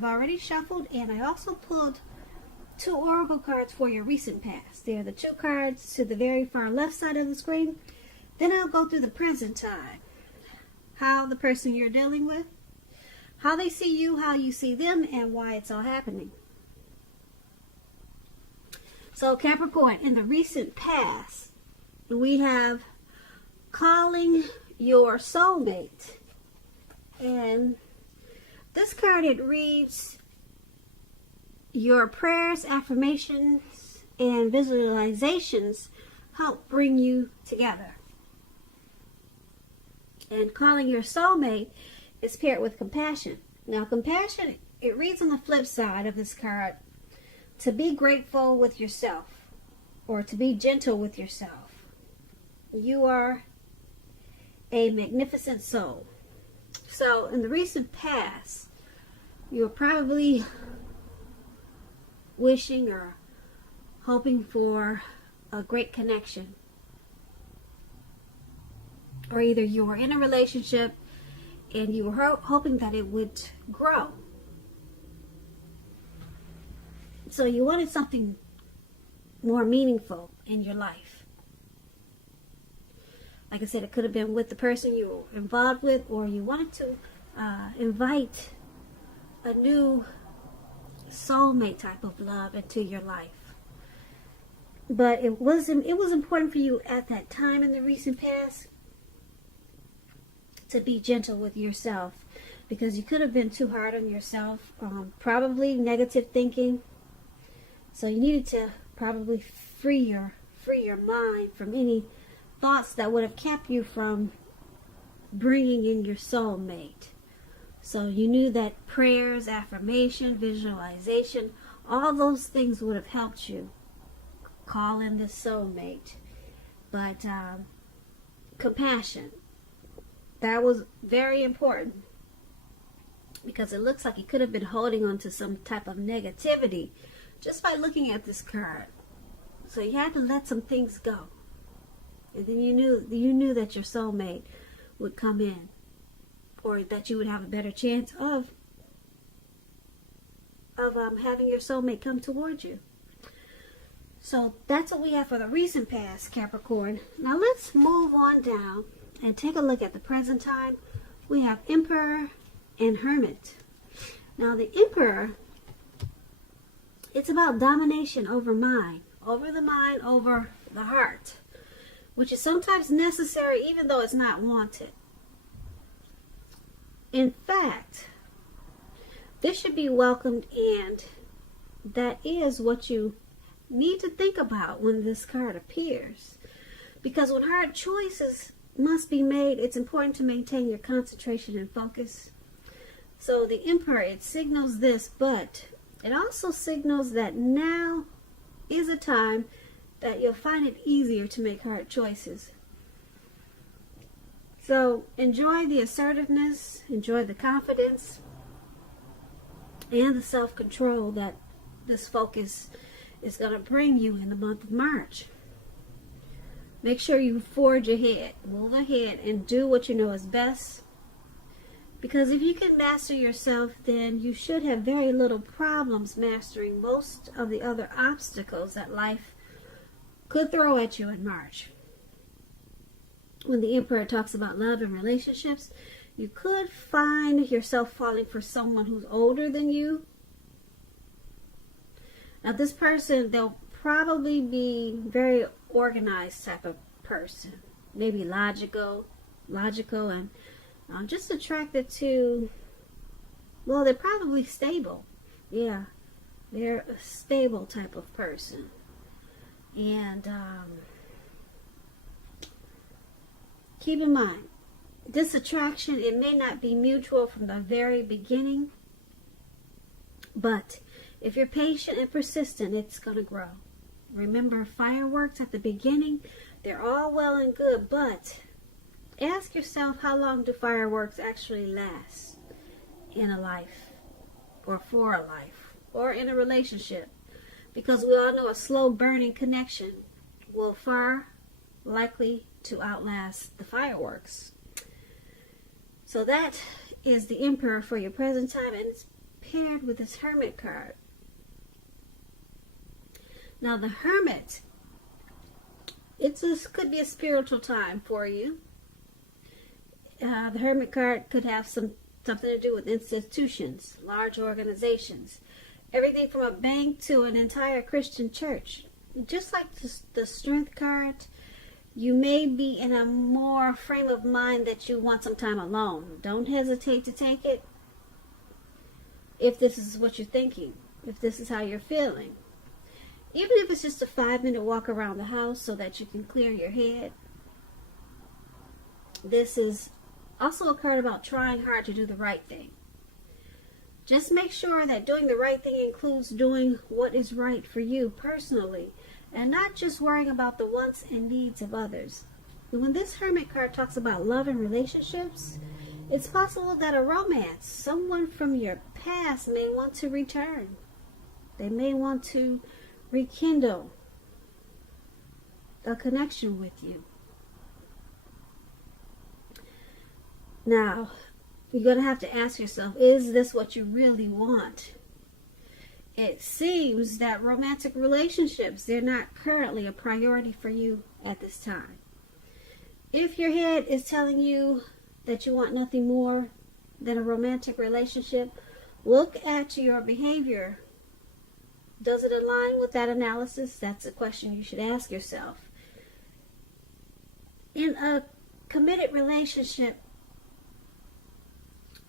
I've already shuffled, and I also pulled 2 oracle cards for your recent past. They're the 2 cards to the very far left side of the screen. Then I'll go through the present time. How the person you're dealing with, how they see you, how you see them, and why it's all happening. So Capricorn, in the recent past, we have calling your soulmate. And this card, it reads, your prayers, affirmations, and visualizations help bring you together. And calling your soulmate is paired with compassion. Now, compassion, it reads on the flip side of this card, to be grateful with yourself, or to be gentle with yourself. You are a magnificent soul. So, in the recent past, you were probably wishing or hoping for a great connection. Or either you were in a relationship and you were hoping that it would grow. So you wanted something more meaningful in your life. Like I said, it could have been with the person you were involved with, or you wanted to invite a new soulmate type of love into your life. But it was important for you at that time in the recent past to be gentle with yourself, because you could have been too hard on yourself, probably negative thinking. So you needed to probably free your mind from any thoughts that would have kept you from bringing in your soulmate. So you knew that prayers, affirmation, visualization, all those things would have helped you call in this soulmate. But compassion, that was very important, because it looks like you could have been holding on to some type of negativity just by looking at this card. So you had to let some things go. And then you knew that your soulmate would come in, or that you would have a better chance of having your soulmate come towards you. So that's what we have for the recent past, Capricorn. Now let's move on down and take a look at the present time. We have Emperor and Hermit. Now the Emperor, it's about domination over mind, over the mind, over the heart, which is sometimes necessary even though it's not wanted. In fact, this should be welcomed, and that is what you need to think about when this card appears. Because when hard choices must be made, it's important to maintain your concentration and focus. So the Emperor, it signals this, but it also signals that now is a time that you'll find it easier to make hard choices. So enjoy the assertiveness, enjoy the confidence, and the self-control that this focus is going to bring you in the month of March. Make sure you forge ahead, move ahead, and do what you know is best. Because if you can master yourself, then you should have very little problems mastering most of the other obstacles that life could throw at you in March. When the Emperor talks about love and relationships, you could find yourself falling for someone who's older than you. Now this person, they'll probably be very organized type of person. Maybe logical and just attracted to, well, they're probably stable. Yeah, they're a stable type of person. And keep in mind, this attraction, it may not be mutual from the very beginning, but if you're patient and persistent, it's going to grow. Remember, fireworks at the beginning, they're all well and good, but ask yourself, how long do fireworks actually last in a life, or for a life, or in a relationship? Because we all know a slow burning connection will far likely to outlast the fireworks. So that is the Emperor for your present time, and it's paired with this Hermit card. Now the Hermit, could be a spiritual time for you. The Hermit card could have something to do with institutions, large organizations, everything from a bank to an entire Christian church. Just like the Strength card, you may be in a more frame of mind that you want some time alone. Don't hesitate to take it if this is what you're thinking, if this is how you're feeling. Even if it's just a 5-minute walk around the house so that you can clear your head. This is also a card about trying hard to do the right thing. Just make sure that doing the right thing includes doing what is right for you personally, and not just worrying about the wants and needs of others. When this Hermit card talks about love and relationships, it's possible that a romance, someone from your past may want to return. They may want to rekindle a connection with you. Now, you're going to have to ask yourself, is this what you really want? It seems that romantic relationships, they're not currently a priority for you at this time. If your head is telling you that you want nothing more than a romantic relationship, look at your behavior. Does it align with that analysis? That's a question you should ask yourself. In a committed relationship,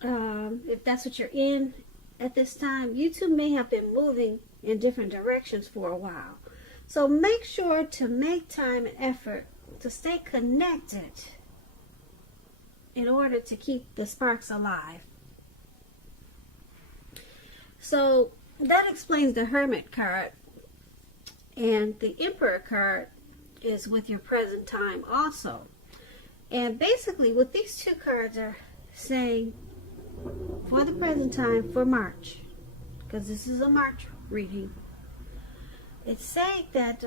if that's what you're in at this time, you two may have been moving in different directions for a while. So make sure to make time and effort to stay connected in order to keep the sparks alive. So that explains the Hermit card. And the Emperor card is with your present time also. And basically what these two cards are saying for the present time for March, because this is a March reading, it's saying that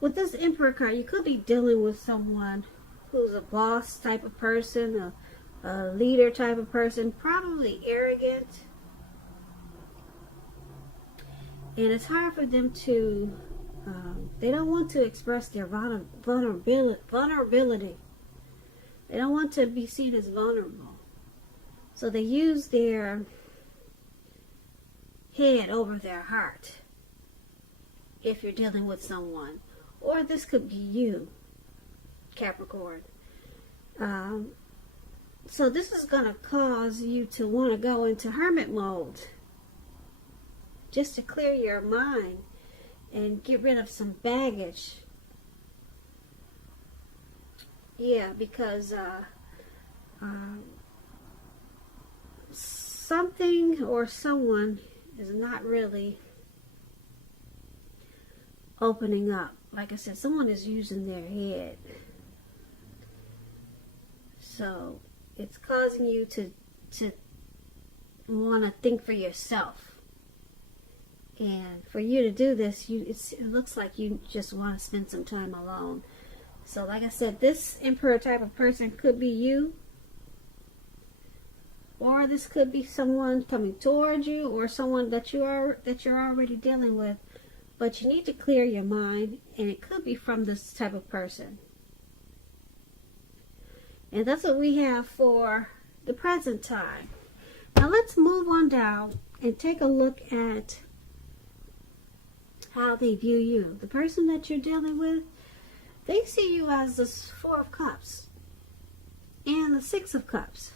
with this Emperor card, you could be dealing with someone who's a boss type of person, a leader type of person, probably arrogant. And it's hard for them to, they don't want to express their vulnerability. They don't want to be seen as vulnerable. So they use their head over their heart if you're dealing with someone. Or this could be you, Capricorn. So this is going to cause you to want to go into hermit mode, just to clear your mind and get rid of some baggage. Yeah, because something or someone is not really opening up. Like I said, someone is using their head. So it's causing you to want to think for yourself. And for you to do this, it looks like you just want to spend some time alone. So like I said, this Emperor type of person could be you. Or this could be someone coming towards you, or someone that you're already dealing with. But you need to clear your mind, and it could be from this type of person. And that's what we have for the present time. Now let's move on down and take a look at how they view you. The person that you're dealing with, they see you as the Four of Cups and the Six of Cups.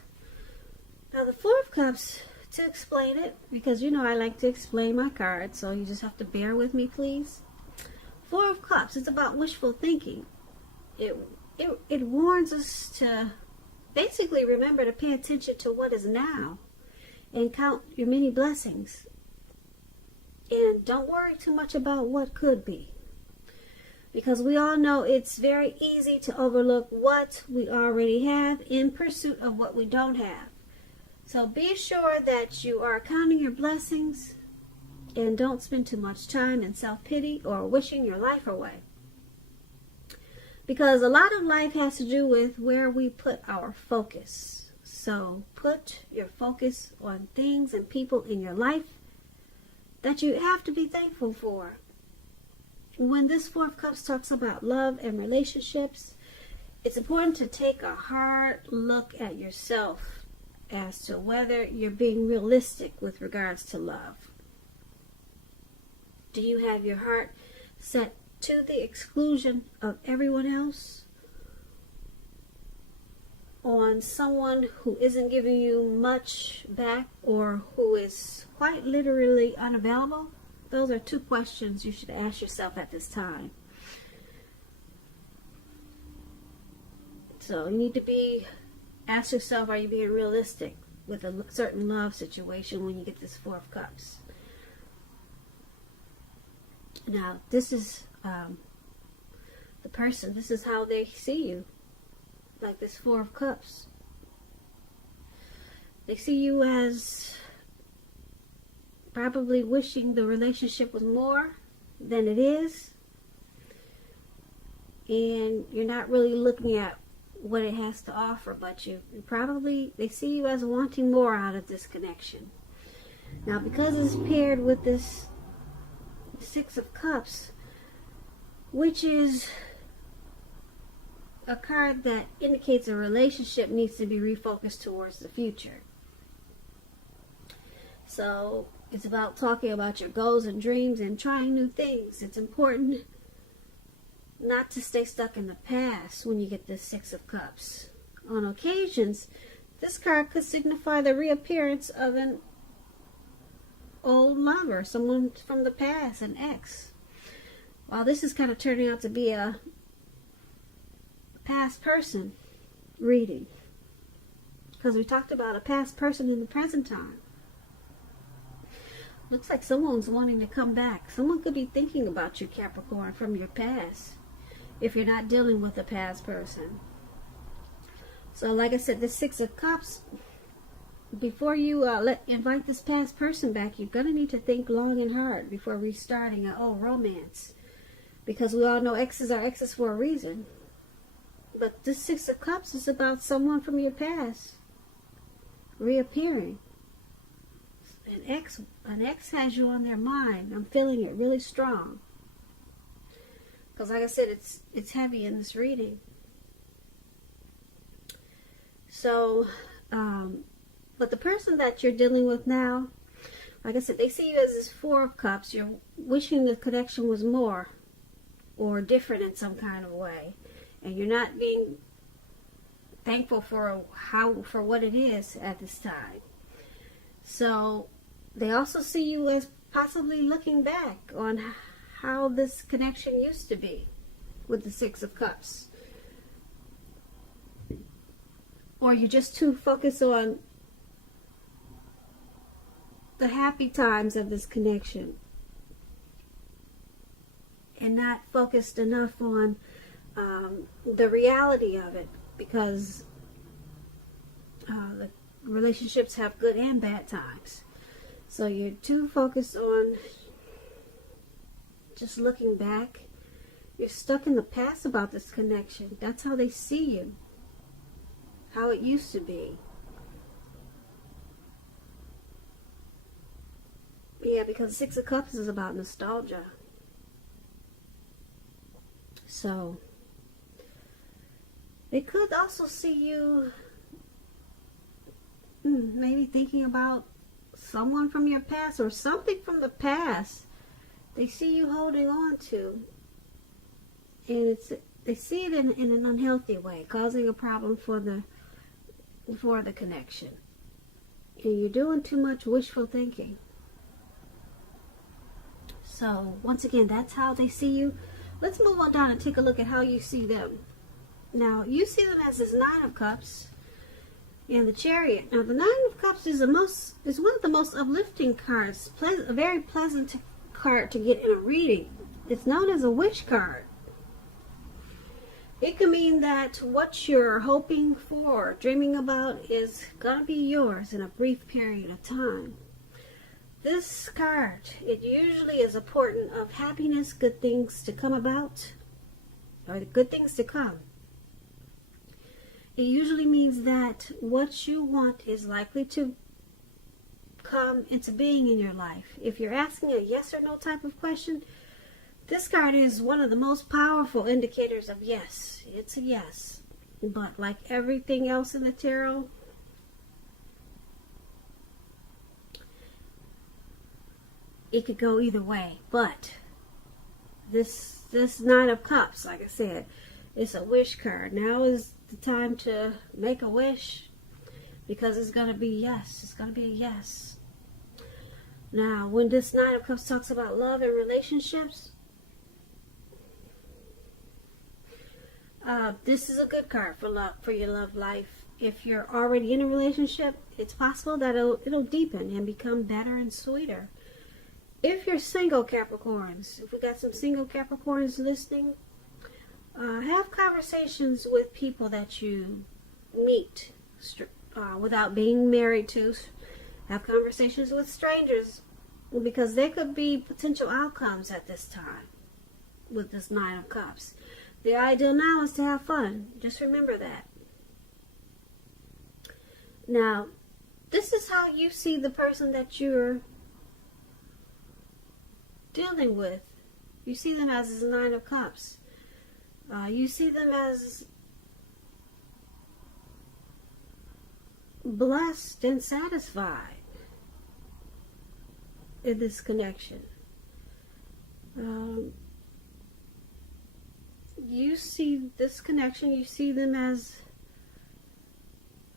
Now the Four of Cups, to explain it, because you know I like to explain my cards, so you just have to bear with me, please. Four of Cups, it's about wishful thinking. It warns us to basically remember to pay attention to what is now and count your many blessings. And don't worry too much about what could be. Because we all know it's very easy to overlook what we already have in pursuit of what we don't have. So be sure that you are counting your blessings and don't spend too much time in self-pity or wishing your life away. Because a lot of life has to do with where we put our focus. So put your focus on things and people in your life that you have to be thankful for. When this Four of Cups talks about love and relationships, it's important to take a hard look at yourself as to whether you're being realistic with regards to love. Do you have your heart set to the exclusion of everyone else? On someone who isn't giving you much back or who is quite literally unavailable? Those are two questions you should ask yourself at this time. So you need to ask yourself, are you being realistic with a certain love situation when you get this Four of Cups? Now, this is the person, this is how they see you, like this Four of Cups. They see you as probably wishing the relationship was more than it is, and you're not really looking at what it has to offer, but they see you as wanting more out of this connection. Now, because it's paired with this Six of Cups, which is a card that indicates a relationship needs to be refocused towards the future. So it's about talking about your goals and dreams and trying new things. It's important not to stay stuck in the past when you get this Six of Cups. On occasions, this card could signify the reappearance of an old lover, someone from the past, an ex. While this is kind of turning out to be a past person reading, because we talked about a past person in the present time. Looks like someone's wanting to come back. Someone could be thinking about you, Capricorn, from your past, if you're not dealing with a past person. So like I said, this Six of Cups, before you invite this past person back, you're going to need to think long and hard before restarting an old romance. Because we all know exes are exes for a reason. But this Six of Cups is about someone from your past reappearing. An ex has you on their mind. I'm feeling it really strong. Because like I said, it's heavy in this reading. So, but the person that you're dealing with now, like I said, they see you as this Four of Cups. You're wishing the connection was more or different in some kind of way. And you're not being thankful for what it is at this time. So they also see you as possibly looking back on how this connection used to be with the Six of Cups. Or you're just too focused on the happy times of this connection and not focused enough on the reality of it, because the relationships have good and bad times. So you're too focused on just looking back. You're stuck in the past about this connection. That's how they see you, how it used to be. Yeah, because Six of Cups is about nostalgia. So they could also see you maybe thinking about someone from your past or something from the past. They see you holding on to, and they see it in an unhealthy way, causing a problem for the connection. And you're doing too much wishful thinking. So once again, that's how they see you. Let's move on down and take a look at how you see them. Now, you see them as this Nine of Cups and the Chariot. Now, the Nine of Cups is one of the most uplifting cards, a very pleasant card to get in a reading. It's known as a wish card. It can mean that what you're hoping for, dreaming about, is going to be yours in a brief period of time. This card, it usually is a portent of happiness, good things to come about, or the good things to come. It usually means that what you want is likely to come into being in your life. If you're asking a yes or no type of question, this card is one of the most powerful indicators of yes. It's a yes. But like everything else in the tarot, it could go either way. But this Nine of Cups, like I said, it's a wish card. Now is the time to make a wish, because it's going to be yes. It's going to be a yes. Now, when this Nine of Cups talks about love and relationships, this is a good card for love, for your love life. If you're already in a relationship, it's possible that it'll deepen and become better and sweeter. If you're single, Capricorns, if we got some single Capricorns listening, have conversations with people that you meet without being married to. Have conversations with strangers, because there could be potential outcomes at this time with this Nine of Cups. The ideal now is to have fun. Just remember that. Now, this is how you see the person that you're dealing with. You see them as this Nine of Cups. You see them as blessed and satisfied in this connection. You see this connection, you see them as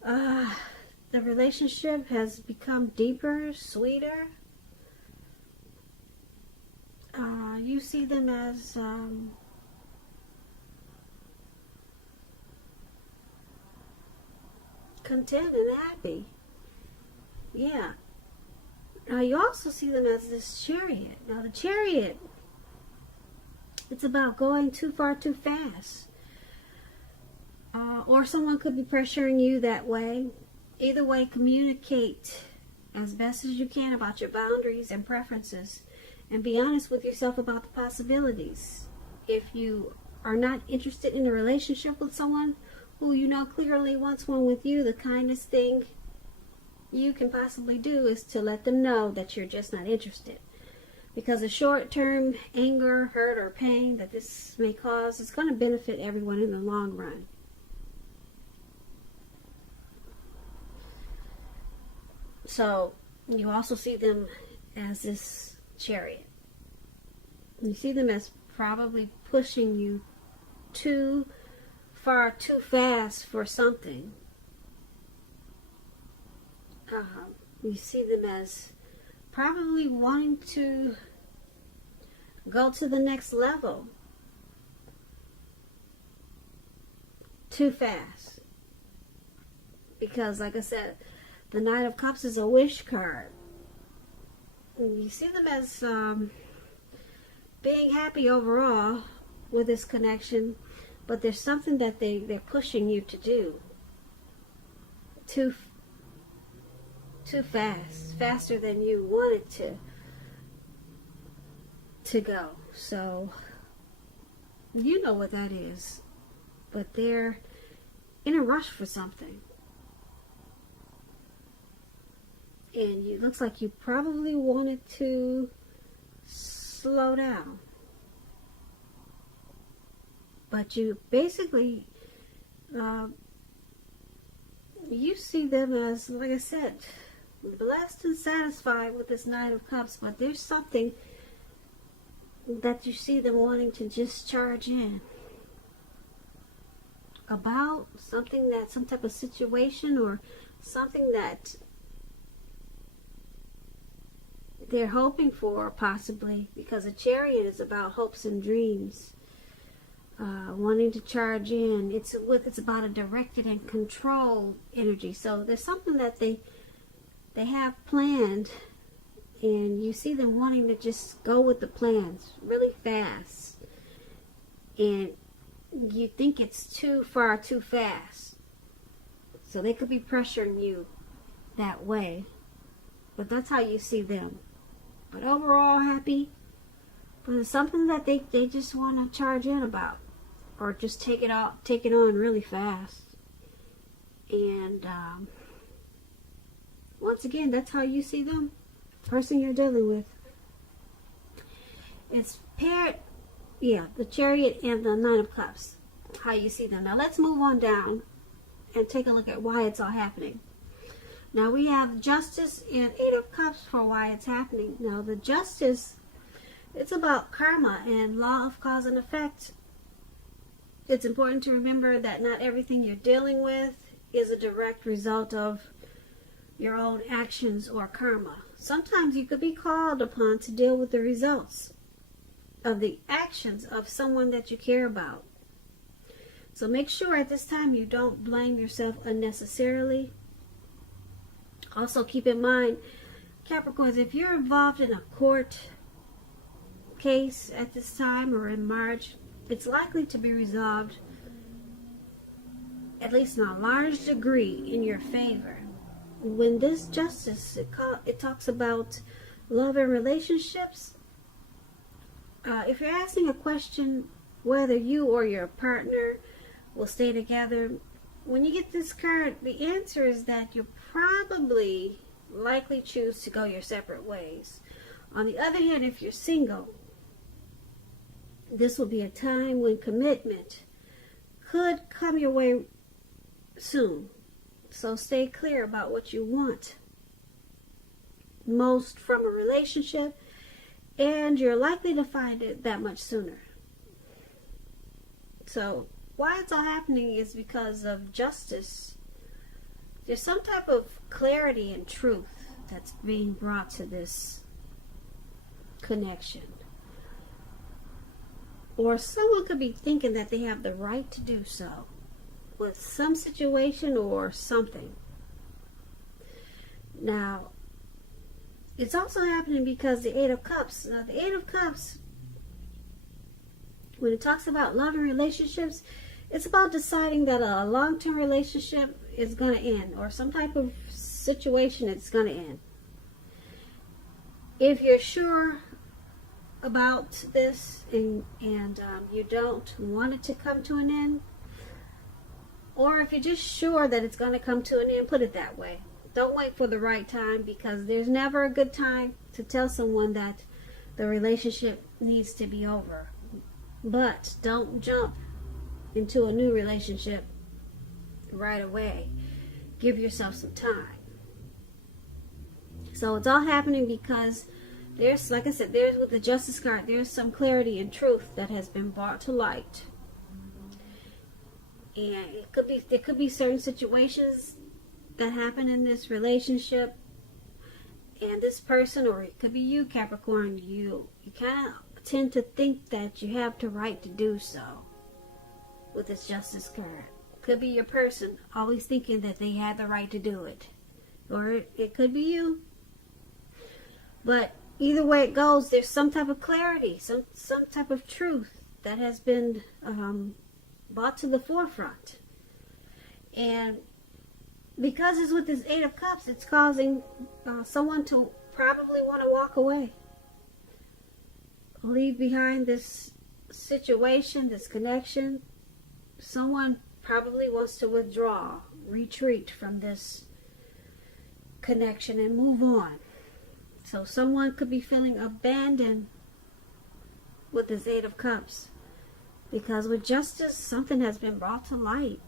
the relationship has become deeper, sweeter. You see them as content and happy. Yeah. Now you also see them as this Chariot. Now the Chariot, it's about going too far too fast. Or someone could be pressuring you that way. Either way, communicate as best as you can about your boundaries and preferences, and be honest with yourself about the possibilities. If you are not interested in a relationship with someone who you know clearly wants one with you, the kindest thing you can possibly do is to let them know that you're just not interested. Because the short-term anger, hurt, or pain that this may cause is going to benefit everyone in the long run. So, you also see them as this Chariot. You see them as probably pushing you too far, too fast for something. You see them as probably wanting to go to the next level too fast. Because, like I said, the Knight of Cups is a wish card. And you see them as being happy overall with this connection, but there's something that they're pushing you to do too fast, faster than you wanted to go. So you know what that is, but they're in a rush for something, and it looks like you probably wanted to slow down, but you basically you see them as, like I said, blessed and satisfied with this Knight of Cups, but there's something that you see them wanting to just charge in about, something that, some type of situation or something that they're hoping for, possibly, because a Chariot is about hopes and dreams, wanting to charge in. It's about a directed and controlled energy. So there's something that they have planned, and you see them wanting to just go with the plans really fast, and you think it's too far too fast, so they could be pressuring you that way. But that's how you see them. But overall happy, but it's something that they just want to charge in about. or just take it on really fast. And once again, that's how you see them, the person you're dealing with. It's paired, yeah, the Chariot and the Nine of Cups, how you see them. Now let's move on down and take a look at why it's all happening. Now we have Justice and Eight of Cups for why it's happening. Now the Justice, it's about karma and law of cause and effect. It's important to remember that not everything you're dealing with is a direct result of your own actions or karma. Sometimes you could be called upon to deal with the results of the actions of someone that you care about. So make sure at this time you don't blame yourself unnecessarily. Also keep in mind, Capricorns, if you're involved in a court case at this time or in March, it's likely to be resolved, at least in a large degree, in your favor. When this Justice, it talks about love and relationships. If you're asking a question whether you or your partner will stay together, when you get this card, the answer is that you'll probably likely choose to go your separate ways. On the other hand, if you're single, this will be a time when commitment could come your way soon. So stay clear about what you want most from a relationship, and you're likely to find it that much sooner. So why it's all happening is because of Justice. There's some type of clarity and truth that's being brought to this connection. Or someone could be thinking that they have the right to do so with some situation or something. Now, it's also happening because the Eight of Cups. Now, the Eight of Cups, when it talks about love and relationships, it's about deciding that a long-term relationship is going to end, or some type of situation it's going to end. If you're sure about this and you don't want it to come to an end, or if you're just sure that it's going to come to an end, put it that way. Don't wait for the right time, because there's never a good time to tell someone that the relationship needs to be over. But don't jump into a new relationship right away. Give yourself some time. So it's all happening because there's, like I said, there's with the Justice card, there's some clarity and truth that has been brought to light. And there could be certain situations that happen in this relationship, and this person, or it could be you, Capricorn, you kind of tend to think that you have the right to do so with this Justice card. Could be your person always thinking that they had the right to do it, or it could be you. But either way it goes, there's some type of clarity, some type of truth that has been brought to the forefront. And because it's with this Eight of Cups, it's causing someone to probably want to walk away. Leave behind this situation, this connection. Someone probably wants to withdraw, retreat from this connection and move on. So someone could be feeling abandoned with this Eight of Cups. Because with Justice, something has been brought to light.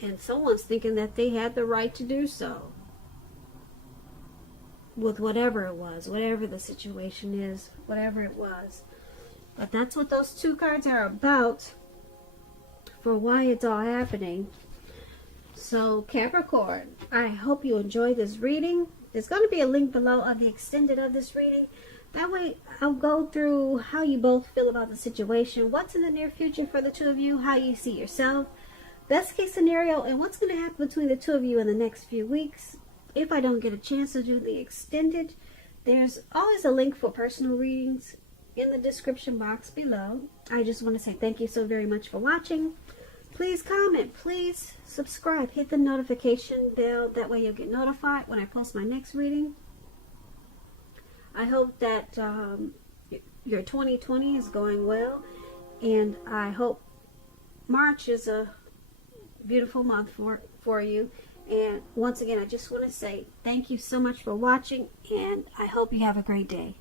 And someone's thinking that they had the right to do so. With whatever it was, whatever the situation is, whatever it was. But that's what those two cards are about, for why it's all happening. So Capricorn, I hope you enjoyed this reading. There's going to be a link below of the extended of this reading. That way I'll go through how you both feel about the situation, what's in the near future for the two of you, how you see yourself, best case scenario, and what's going to happen between the two of you in the next few weeks. If I don't get a chance to do the extended, there's always a link for personal readings in the description box below. I just want to say thank you so very much for watching. Please comment, please subscribe, hit the notification bell, that way you'll get notified when I post my next reading. I hope that your 2020 is going well, And I hope March is a beautiful month for you. And once again, I just want to say thank you so much for watching, and I hope you have a great day.